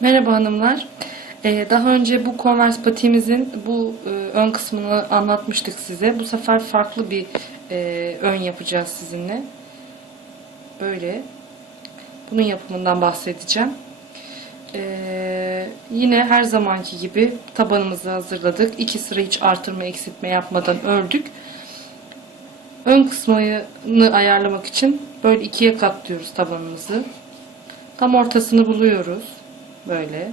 Merhaba hanımlar. Ee, daha önce bu Converse patiğimizin bu e, ön kısmını anlatmıştık size. Bu sefer farklı bir e, ön yapacağız sizinle. Böyle. Bunun yapımından bahsedeceğim. Ee, yine her zamanki gibi tabanımızı hazırladık. İki sıra hiç artırma eksiltme yapmadan ördük. Ön kısmını ayarlamak için böyle ikiye katlıyoruz tabanımızı. Tam ortasını buluyoruz. Böyle.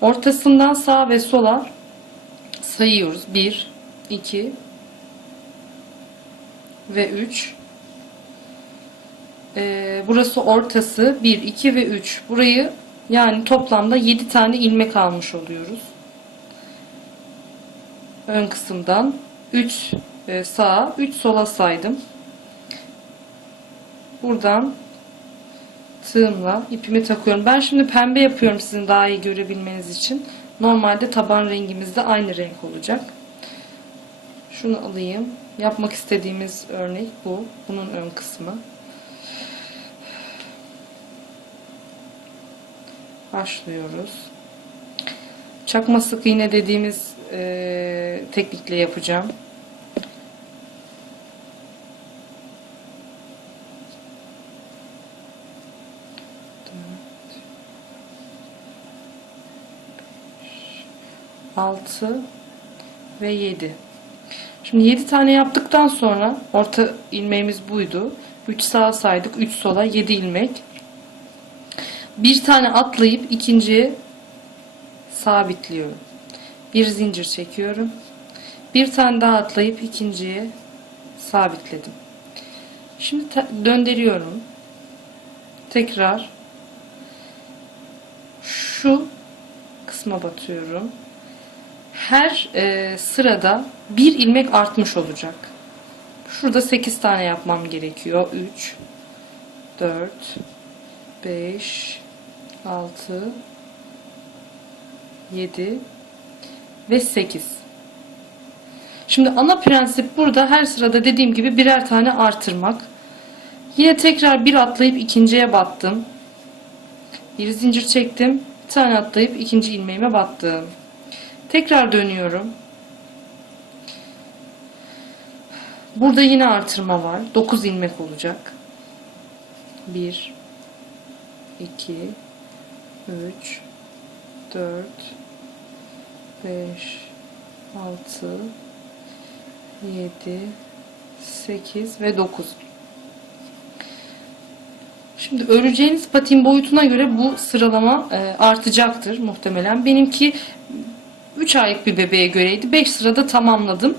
Ortasından sağ ve sola sayıyoruz. 1, 2 ve 3. Ee, burası ortası 1, 2 ve 3. Burayı yani toplamda 7 tane ilmek almış oluyoruz. Ön kısımdan 3 sağa 3 sola saydım. Buradan tığımla ipimi takıyorum. Ben şimdi pembe yapıyorum sizin daha iyi görebilmeniz için. Normalde taban rengimiz de aynı renk olacak. Şunu alayım. Yapmak istediğimiz örnek bu. Bunun ön kısmı. Başlıyoruz. Çakma sık iğne dediğimiz e, teknikle yapacağım. Altı ve yedi. Şimdi 7 tane yaptıktan sonra orta ilmeğimiz buydu. 3 sağa saydık, 3 sola 7 ilmek. Bir tane atlayıp ikinciye sabitliyorum. Bir zincir çekiyorum. Bir tane daha atlayıp ikinciye sabitledim. Şimdi döndürüyorum. Tekrar şu kısma batıyorum. Her e, sırada bir ilmek artmış olacak. Şurada 8 tane yapmam gerekiyor. 3 4 5 6 7 ve 8. Şimdi ana prensip burada her sırada dediğim gibi birer tane artırmak. Yine tekrar bir atlayıp ikinciye battım. Bir zincir çektim. Bir tane atlayıp ikinci ilmeğime battım. Tekrar dönüyorum. Burada yine artırma var. 9 ilmek olacak. 1 2 3 4 5 6 7 8 ve 9 Şimdi öreceğiniz patin boyutuna göre bu sıralama e, artacaktır muhtemelen. Benimki 3 aylık bir bebeğe göreydi. 5 sırada tamamladım.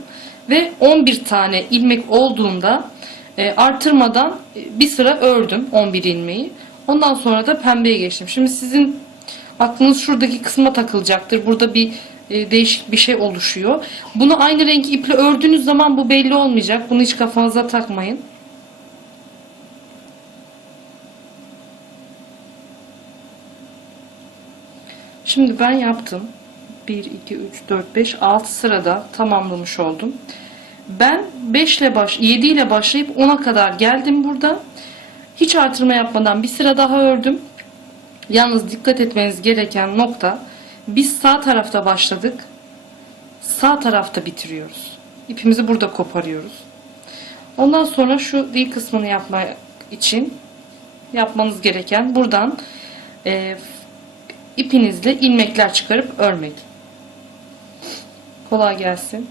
Ve 11 tane ilmek olduğunda e, artırmadan e, bir sıra ördüm 11 ilmeği. Ondan sonra da pembeye geçtim. Şimdi sizin aklınız şuradaki kısma takılacaktır. Burada bir e, değişik bir şey oluşuyor. Bunu aynı renk iple ördüğünüz zaman bu belli olmayacak. Bunu hiç kafanıza takmayın. Şimdi ben yaptım. 1, 2, 3, 4, 5, 6 sırada tamamlamış oldum. Ben 5 ile baş, 7 ile başlayıp 10'a kadar geldim burada. Hiç artırma yapmadan bir sıra daha ördüm. Yalnız dikkat etmeniz gereken nokta biz sağ tarafta başladık. Sağ tarafta bitiriyoruz. İpimizi burada koparıyoruz. Ondan sonra şu dil kısmını yapmak için yapmanız gereken buradan e, ipinizle ilmekler çıkarıp örmek. Kolay gelsin.